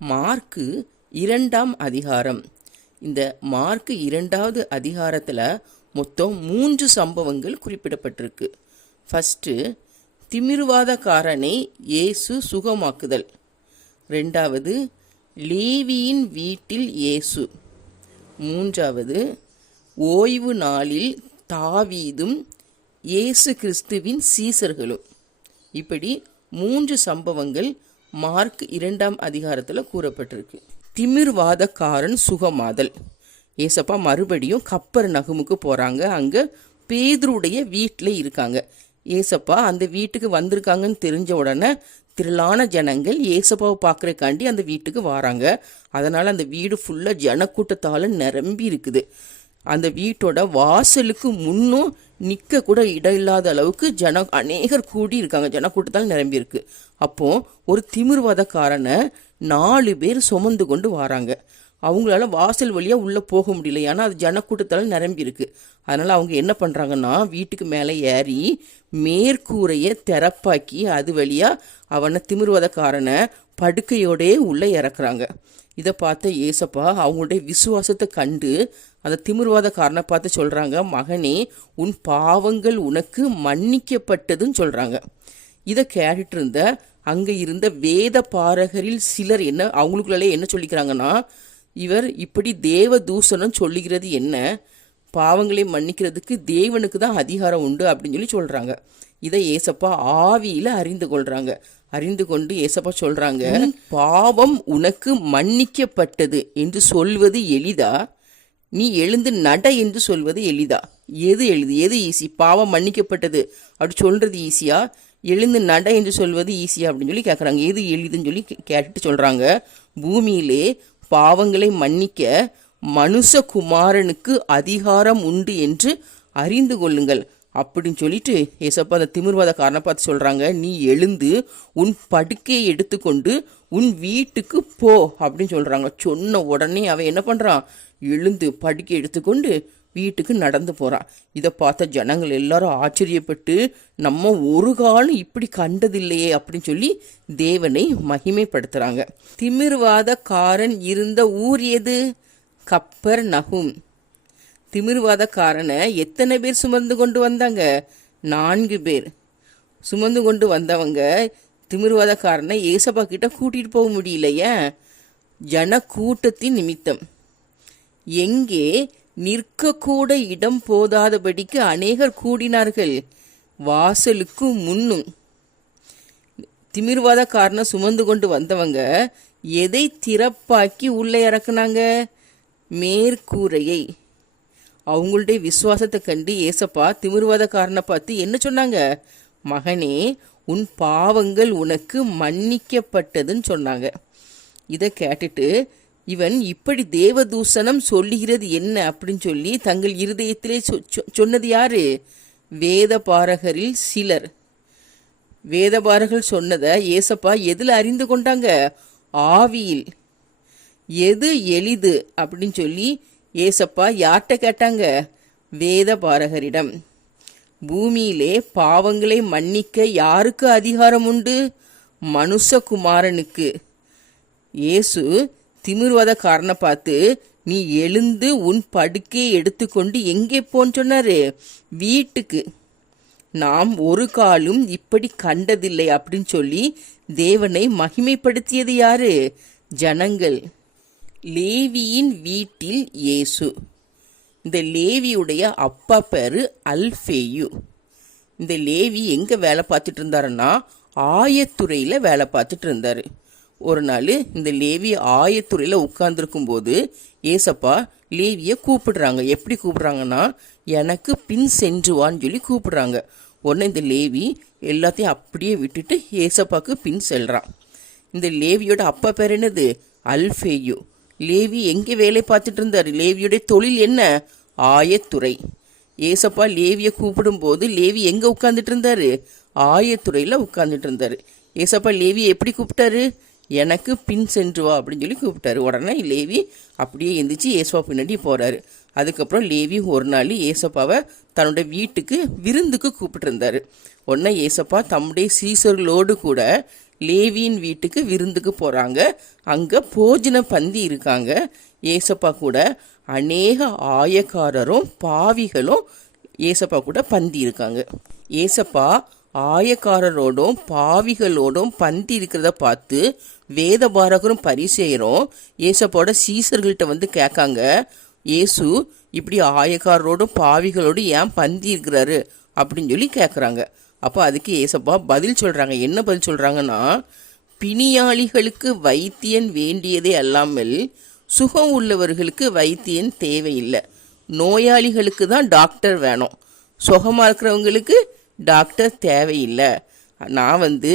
Mark 2ஆம் அதிகாரம். இந்த மார்க்கு 2வது அதிகாரத்தில் மொத்தம் 3 சம்பவங்கள் குறிப்பிடப்பட்டிருக்கு. ஃபஸ்ட்டு, திமிர்வாதக்காரனை இயேசு சுகமாக்குதல். 2வது, லேவியின் வீட்டில் இயேசு. 3வது, ஓய்வு நாளில் தாவீதும் இயேசு கிறிஸ்துவின் சீசர்களும். இப்படி 3 சம்பவங்கள் மார்க் 2ஆம் அதிகாரத்தில் கூறப்பட்டிருக்கு. திமிர்வாதக்காரன் சுகமாதல். ஏசப்பா மறுபடியும் கப்பர்நகமுக்கு போகிறாங்க. அங்கே பேதுருடைய வீட்டில் இருக்காங்க. ஏசப்பா அந்த வீட்டுக்கு வந்திருக்காங்கன்னு தெரிஞ்ச உடனே திரளான ஜனங்கள் ஏசப்பாவை பார்க்குறக்காண்டி அந்த வீட்டுக்கு வராங்க. அதனால் அந்த வீடு ஃபுல்லாக ஜனக்கூட்டத்தால் நிரம்பி இருக்குது. அந்த வீட்டோட வாசலுக்கு முன்னும் நிற்க கூட இடம் இல்லாத அளவுக்கு அநேகர் கூடி இருக்காங்க. ஜனக்கூட்டத்தால் நிரம்பி இருக்கு. அப்போ ஒரு திமிர்வாதக்காரனை 4 பேர் சுமந்து கொண்டு வராங்க. அவங்களால வாசல் வழியாக உள்ளே போக முடியல, ஏன்னா அது ஜனக்கூட்டத்தால் நிரம்பி இருக்கு. அதனால் அவங்க என்ன பண்ணுறாங்கன்னா, வீட்டுக்கு மேலே ஏறி மேற்கூரையை திறப்பாக்கி அது வழியாக அவனை திமிர்வாதக்காரனை படுக்கையோடே உள்ளே இறக்குறாங்க. இதை பார்த்த ஏசப்பா அவங்களுடைய விசுவாசத்தை கண்டு அந்த திமிர்வாதக்காரனை பார்த்து சொல்கிறாங்க, மகனே, உன் பாவங்கள் உனக்கு மன்னிக்கப்பட்டதுன்னு சொல்கிறாங்க. இதை கேட்டுட்டு இருந்த அங்கே இருந்த வேத பாரகரில் சிலர் அவங்களுக்குள்ளே என்ன சொல்லிக்கிறாங்கன்னா, இவர் இப்படி தேவ தூஷணம் சொல்லுகிறது என்ன? பாவங்களை மன்னிக்கிறதுக்கு தேவனுக்கு தான் அதிகாரம் உண்டு அப்படின்னு சொல்கிறாங்க. இதை ஏசப்பா ஆவியில் அறிந்து கொள்கிறாங்க. அறிந்து கொண்டு ஏசப்பா சொல்கிறாங்க, பாவம் உனக்கு மன்னிக்கப்பட்டது என்று சொல்வது எளிதா, நீ எழுந்து நட என்று சொல்வது எளிதா? எது ஈஸி? பாவம் மன்னிக்கப்பட்டது அப்படி சொல்கிறது ஈஸியா, எழுந்து நட என்று சொல்வது ஈஸியா அப்படின்னு சொல்லி கேட்குறாங்க. எது எளிதுன்னு சொல்லி கேட்டுட்டு சொல்கிறாங்க, பூமியிலே பாவங்களை மன்னிக்க மனுஷகுமாரனுக்கு அதிகாரம் உண்டு என்று அறிந்து கொள்ளுங்கள் அப்படின்னு சொல்லிட்டு ஏசப்பா அந்த திமிர்வாதக்காரனை பார்த்து சொல்கிறாங்க, நீ எழுந்து உன் படுக்கையை எடுத்துக்கொண்டு உன் வீட்டுக்கு போ அப்படின்னு சொல்கிறாங்க. சொன்ன உடனே அவன் என்ன பண்ணுறான்? எழுந்து படுக்கை எடுத்துக்கொண்டு வீட்டுக்கு நடந்து போகிறான். இதை பார்த்த ஜனங்கள் எல்லாரும் ஆச்சரியப்பட்டு, நம்ம ஒரு காலம் இப்படி கண்டதில்லையே அப்படின்னு சொல்லி தேவனை மகிமைப்படுத்துகிறாங்க. திமிர்வாதக்காரன் இருந்த ஊர் எது? கப்பர்நகும். திமிர்வாதக்காரனை எத்தனை பேர் சுமந்து கொண்டு வந்தாங்க? 4 பேர். சுமந்து கொண்டு வந்தவங்க திமிர்வாதக்காரனை ஏசப்பா கிட்ட கூட்டிகிட்டு போக முடியலையே, ஜன கூட்டத்தின் நிமித்தம். எங்கே நிற்கக்கூட இடம் போதாதபடிக்கு அநேகர் கூடினார்கள், வாசலுக்கு முன்னும். திமிர்வாதக்காரனை சுமந்து கொண்டு வந்தவங்க எதை திறப்பாக்கி உள்ளே இறக்குனாங்க? மேற்கூரையை. அவங்களுடைய விசுவாசத்தை கண்டு ஏசப்பா திமிர்வாதக்காரனை பார்த்து என்ன சொன்னாங்க? மகனே, உன் பாவங்கள் உனக்கு மன்னிக்கப்பட்டதுன்னு சொன்னாங்க. இதை கேட்டுட்டு இவன் இப்படி தேவதூஷணம் சொல்லுகிறது என்ன அப்படின்னு சொல்லி தங்கள் இருதயத்திலே சொன்னது யாரு? வேத பாரகரில் சிலர். வேதபாரகர்கள் சொன்னதை ஏசப்பா எதில் அறிந்து கொண்டாங்க? ஆவியில். எது எளிது அப்படின்னு சொல்லி ஏசப்பா யார்கிட்ட கேட்டாங்க? வேத பாரகரிடம். பூமியிலே பாவங்களை மன்னிக்க யாருக்கு அதிகாரம் உண்டு? மனுஷகுமாரனுக்கு. இயேசு திமிர்வாதக்காரனை பார்த்து, நீ எழுந்து உன் படுக்கையை எடுத்துக்கொண்டு எங்கே போன்னு சொன்னாரு? வீட்டுக்கு. நாம் ஒரு காலும் இப்படி கண்டதில்லை அப்படின்னு சொல்லி தேவனை மகிமைப்படுத்தியது யாரு? ஜனங்கள். லேவியின் வீட்டில் இயேசு. இந்த லேவியுடைய அப்பா பேரு அல்ஃபேயு. இந்த லேவி எங்கே வேலை பார்த்துட்டு இருந்தாருன்னா, ஆயத்துறையில் வேலை பார்த்துட்டு இருந்தாரு. ஒரு நாள் இந்த லேவி ஆயத்துறையில் உட்கார்ந்துருக்கும் போது ஏசப்பா லேவியை கூப்பிடுறாங்க. எப்படி கூப்பிடுறாங்கன்னா, எனக்கு பின் சென்றுவான்னு சொல்லி கூப்பிடுறாங்க. உடனே இந்த லேவி எல்லாத்தையும் அப்படியே விட்டுட்டு ஏசப்பாக்கு பின் செல்றான். இந்த லேவியோட அப்பா பேர் என்னது? அல்ஃபேயு. லேவி எங்கே வேலை பார்த்துட்டு இருந்தாரு? லேவியோடைய தொழில் என்ன? ஆயத்துறை. ஏசப்பா லேவியை கூப்பிடும்போது லேவி எங்கே உட்காந்துட்டு இருந்தாரு? ஆயத்துறையில் உட்காந்துட்டு இருந்தாரு. ஏசப்பா லேவியை எப்படி கூப்பிட்டாரு? எனக்கு பின் சென்று வா அப்படின்னு சொல்லி கூப்பிட்டாரு. உடனே லேவி அப்படியே எந்திரிச்சு ஏசப்பா பின்னாடி போகிறாரு. அதுக்கப்புறம் லேவி ஒரு நாள் ஏசப்பாவை தன்னுடைய வீட்டுக்கு விருந்துக்கு கூப்பிட்டு இருந்தாரு. உடனே ஏசப்பா தம்முடைய சீசர்களோடு கூட லேவியின் வீட்டுக்கு விருந்துக்கு போகிறாங்க. அங்கே போஜன பந்தி இருக்காங்க. ஏசப்பா கூட அநேக ஆயக்காரரும் பாவிகளும் ஏசப்பா கூட பந்தி இருக்காங்க. ஏசப்பா ஆயக்காரரோடும் பாவிகளோடும் பந்தி இருக்கிறத பார்த்து வேதபாரகரும் பரிசேயரும் ஏசப்பாவோட சீசர்கள்ட்ட வந்து கேட்காங்க, ஏசு இப்படி ஆயக்காரரோடும் பாவிகளோடு ஏன் பந்தி இருக்கிறாரு அப்படின்னு சொல்லி கேட்குறாங்க. அப்போ அதுக்கு ஏசப்பா பதில் சொல்கிறாங்க. என்ன பதில் சொல்கிறாங்கன்னா, பிணியாளிகளுக்கு வைத்தியன் வேண்டியதே அல்லாமல் சுகம் உள்ளவர்களுக்கு வைத்தியன் தேவையில்லை. நோயாளிகளுக்கு தான் டாக்டர் வேணும், சுகமாக இருக்கிறவங்களுக்கு டாக்டர் தேவையில்லை. நான் வந்து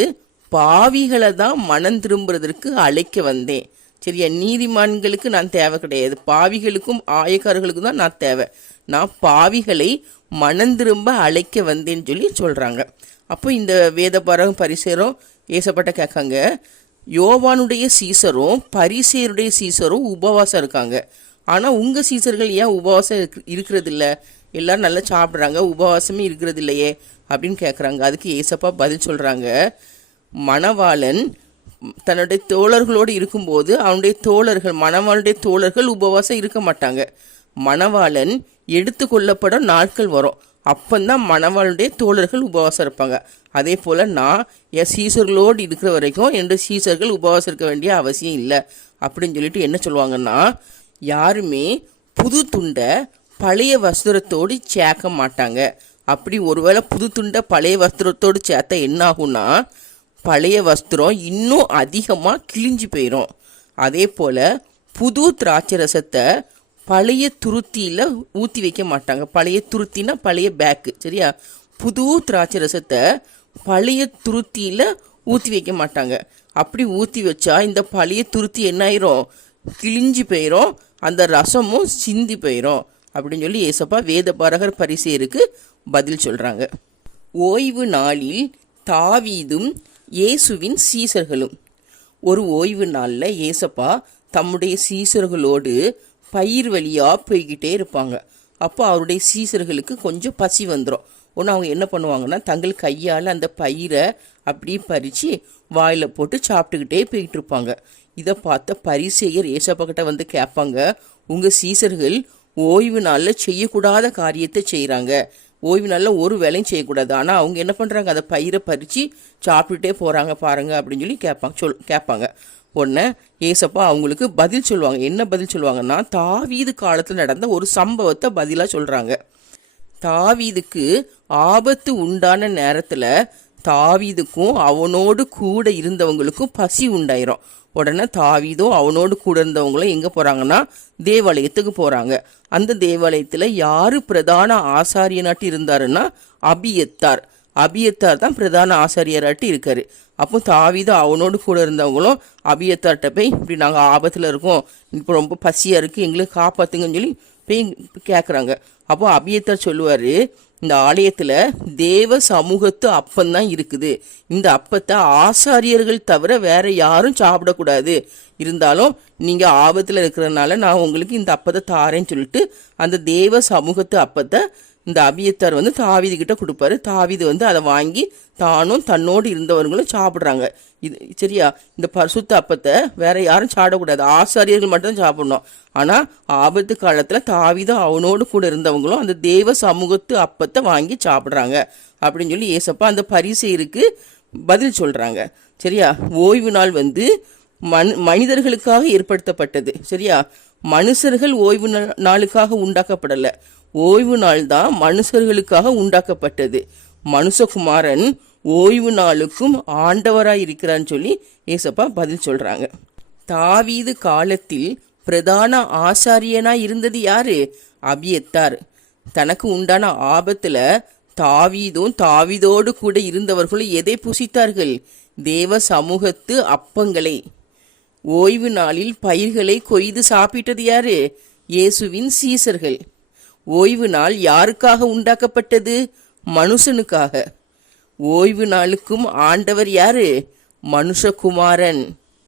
பாவிகளை தான் மனம் திரும்புறதற்கு அழைக்க வந்தேன். சரியா, நீதிமான்களுக்கு நான் தேவை கிடையாது, பாவிகளுக்கும் ஆயக்காரர்களுக்கும் தான் நான் தேவை. நான் பாவிகளை மனம் திரும்ப அழைக்க வந்தேன்னு சொல்லி சொல்கிறாங்க. அப்போ இந்த வேதபாரகம் பரிசேரும் ஏசப்பட்ட கேட்காங்க, யோவானுடைய சீசரும் பரிசேருடைய சீசரும் உபவாசம் இருக்காங்க, ஆனால் உங்கள் சீசர்கள் ஏன் உபவாசம் இருக்கிறது இல்லை? எல்லோரும் நல்லா சாப்பிட்றாங்க, உபவாசமே இருக்கிறது இல்லையே அப்படின்னு கேட்குறாங்க. அதுக்கு ஏசப்பா பதில் சொல்கிறாங்க, மணவாளன் தன்னுடைய தோழர்களோடு இருக்கும்போது அவனுடைய தோழர்கள், மணவாளுடைய தோழர்கள் உபவாசம் இருக்க மாட்டாங்க. மணவாளன் எடுத்து கொள்ளப்பட நாட்கள் வரும், அப்பந்தான் மணவாளுடைய தோழர்கள் உபவாசம் இருப்பாங்க. அதே போல் நான் என் சீசர்களோடு இருக்கிற வரைக்கும் என்னுடைய சீசர்கள் உபவாசம் இருக்க வேண்டிய அவசியம் இல்லை அப்படின்னு சொல்லிட்டு என்ன சொல்லுவாங்கன்னா, யாருமே புது துண்டை பழைய வஸ்திரத்தோடு சேர்க்க மாட்டாங்க. அப்படி ஒருவேளை புது துண்டை பழைய வஸ்திரத்தோடு சேர்த்தா என்ன ஆகும்னா, பழைய வஸ்திரம் இன்னும் அதிகமாக கிழிஞ்சு போயிடும். அதே போல் புது திராட்சை ரசத்தை பழைய துருத்தியில் ஊற்றி வைக்க மாட்டாங்க. பழைய துருத்தினா பழைய பேக்கு, சரியா? புது திராட்சை ரசத்தை பழைய துருத்தியில் ஊற்றி வைக்க மாட்டாங்க. அப்படி ஊற்றி வச்சா இந்த பழைய துருத்தி என்ன ஆயிரும்? கிழிஞ்சு போயிடும், அந்த ரசமும் சிந்தி போயிடும் அப்படின்னு சொல்லி ஏசப்பா வேதபாரகர் பரிசேருக்கு பதில் சொல்கிறாங்க. ஓய்வு நாளில் தாவீதும் இயேசுவின் சீசர்களும். ஒரு ஓய்வு நாளில் ஏசப்பா தம்முடைய சீசர்களோடு பயிர் வழியாக போய்கிட்டே இருப்பாங்க. அப்போ அவருடைய சீசர்களுக்கு கொஞ்சம் பசி வந்துடும். ஒன்று அவங்க என்ன பண்ணுவாங்கன்னா, தங்கள் கையால் அந்த பயிரை அப்படியே பறித்து வாயில் போட்டு சாப்பிட்டுக்கிட்டே போய்கிட்டு இருப்பாங்க. இதை பார்த்த பரிசேயர் ஏசப்பா கிட்ட வந்து கேட்பாங்க, உங்கள் சீசர்கள் ஓய்வு நாளில் செய்யக்கூடாத காரியத்தை செய்கிறாங்க, ஓய்வு நாளில் ஒரு வேலையும் செய்யக்கூடாது, ஆனால் அவங்க என்ன பண்ணுறாங்க, அதை பயிரை பறித்து சாப்பிட்டுட்டே போகிறாங்க பாருங்க அப்படின்னு சொல்லி கேட்பாங்க. உடனே ஏசப்பா அவங்களுக்கு பதில் சொல்லுவாங்க. என்ன பதில் சொல்லுவாங்கன்னா, தாவீது காலத்தில் நடந்த ஒரு சம்பவத்தை பதிலாக சொல்கிறாங்க. தாவீதுக்கு ஆபத்து உண்டான நேரத்தில் தாவீதுக்கும் அவனோடு கூட இருந்தவங்களுக்கும் பசி உண்டாயிரும். உடனே தாவீதும் அவனோடு கூட இருந்தவங்களும் எங்கே போகிறாங்கன்னா, தேவாலயத்துக்கு போகிறாங்க. அந்த தேவாலயத்தில் யார் பிரதான ஆசாரியனாட்டி இருந்தாருன்னா அபியத்தார் தான் பிரதான ஆசாரியராட்டி இருக்காரு. அப்போ தாவீது அவனோடு கூட இருந்தவங்களும் அபியத்தார்கிட்ட போய், இப்படி நாங்கள் ஆபத்தில் இருக்கோம், இப்போ ரொம்ப பசியாக இருக்குது, எங்களுக்கு காப்பாற்றுங்கன்னு சொல்லி போய் கேட்குறாங்க. அப்போ அபியத்தார் சொல்லுவார், இந்த ஆலயத்தில் தேவ சமூகத்து அப்பந்தான் இருக்குது, இந்த அப்பத்தை ஆசாரியர்கள் தவிர வேற யாரும் சாப்பிடக்கூடாது, இருந்தாலும் நீங்கள் ஆபத்தில் இருக்கிறதுனால நான் உங்களுக்கு இந்த அப்பத்தை தாரேன்னு சொல்லிட்டு அந்த தேவ சமூகத்து அப்பத்தை இந்த அபியத்தார் வந்து தாவீது கிட்ட கொடுப்பாரு. தாவீது வந்து அதை வாங்கி தானும் தன்னோடு இருந்தவர்களும் சாப்பிட்றாங்க. இது சரியா, இந்த பரிசுத்த அப்பத்தை வேற யாரும் சாப்பிடக்கூடாது, ஆசாரியர்கள் மட்டும் சாப்பிடணும். ஆனால் ஆபத்து காலத்தில் தாவீதும் அவனோடு கூட இருந்தவங்களும் அந்த தேவ சமூகத்து அப்பத்தை வாங்கி சாப்பிட்றாங்க அப்படின்னு சொல்லி ஏசப்பா அந்த பரிசேயருக்கு பதில் சொல்கிறாங்க. சரியா, ஓய்வு நாள் வந்து மனிதர்களுக்காக ஏற்படுத்தப்பட்டது. சரியா, மனுஷர்கள் ஓய்வு நாளுக்காக உண்டாக்கப்படலை, ஓய்வு நாள் தான் மனுஷர்களுக்காக உண்டாக்கப்பட்டது. மனுஷகுமாரன் ஓய்வு நாளுக்கும் ஆண்டவராய் இருக்கிறான்னு சொல்லி ஏசப்பா பதில் சொல்றாங்க. தாவீது காலத்தில் பிரதான ஆசாரியனாய் இருந்தது யாரு? அபியத்தார். தனக்கு உண்டான ஆபத்துல தாவீதும் தாவீதோடு கூட இருந்தவர்களும் எதை புசித்தார்கள்? தேவ சமூகத்து அப்பங்களை. ஓய்வு நாளில் பயிர்களை கொய்து சாப்பிட்டது யாரு? இயேசுவின் சீசர்கள். ஓய்வு நாள் யாருக்காக உண்டாக்கப்பட்டது? மனுஷனுக்காக. ஓய்வு நாளுக்கும் ஆண்டவர் யாரு? மனுஷகுமாரன்.